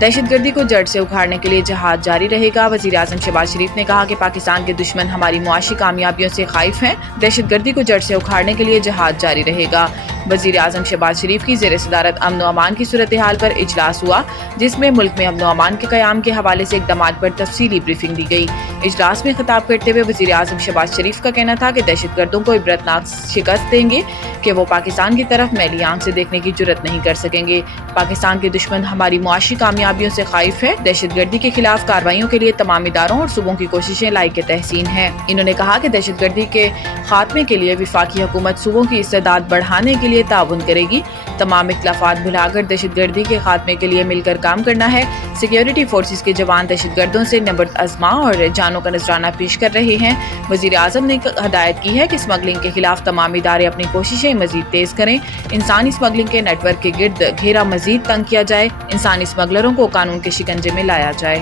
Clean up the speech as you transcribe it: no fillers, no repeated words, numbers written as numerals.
دہشت گردی کو جڑ سے اکھاڑنے کے لیے جہاد جاری رہے گا۔ وزیر اعظم شہباز شریف نے کہا کہ پاکستان کے دشمن ہماری معاشی کامیابیوں سے خائف ہیں۔ دہشت گردی کو جڑ سے اکھاڑنے کے لیے جہاد جاری رہے گا۔ وزیر اعظم شہباز شریف کی زیر صدارت امن و امان کی صورتحال پر اجلاس ہوا، جس میں ملک میں امن و امان کے قیام کے حوالے سے اقدامات پر تفصیلی بریفنگ دی گئی۔ اجلاس میں خطاب کرتے ہوئے وزیر اعظم شہباز شریف کا کہنا تھا کہ دہشت گردوں کو عبرتناک شکست دیں گے کہ وہ پاکستان کی طرف میلی آنکھ سے دیکھنے کی جرات نہیں کر سکیں گے۔ پاکستان کے دشمن ہماری معاشی کامیابیوں سے خائف ہے۔ دہشت گردی کے خلاف کارروائیوں کے لیے تمام اداروں اور صوبوں کی کوششیں لائق تحسین ہیں۔ انہوں نے کہا کہ دہشت گردی کے خاتمے کے لیے وفاقی حکومت صوبوں کی استعداد بڑھانے کے لیے تعاون کرے گی۔ تمام اختلافات بھلا کر دہشت گردی کے خاتمے کے لیے مل کر کام کرنا ہے۔ سیکیورٹی فورسز کے جوان دہشت گردوں سے نبرد آزما اور جانوں کا نذرانہ پیش کر رہے ہیں۔ وزیر اعظم نے ہدایت کی ہے کہ اسمگلنگ کے خلاف تمام ادارے اپنی کوششیں مزید تیز کریں۔ انسانی اسمگلنگ کے نیٹ ورک کے گرد گھیرا مزید تنگ کیا جائے۔ انسانی اسمگلروں کو قانون کے شکنجے میں لایا جائے۔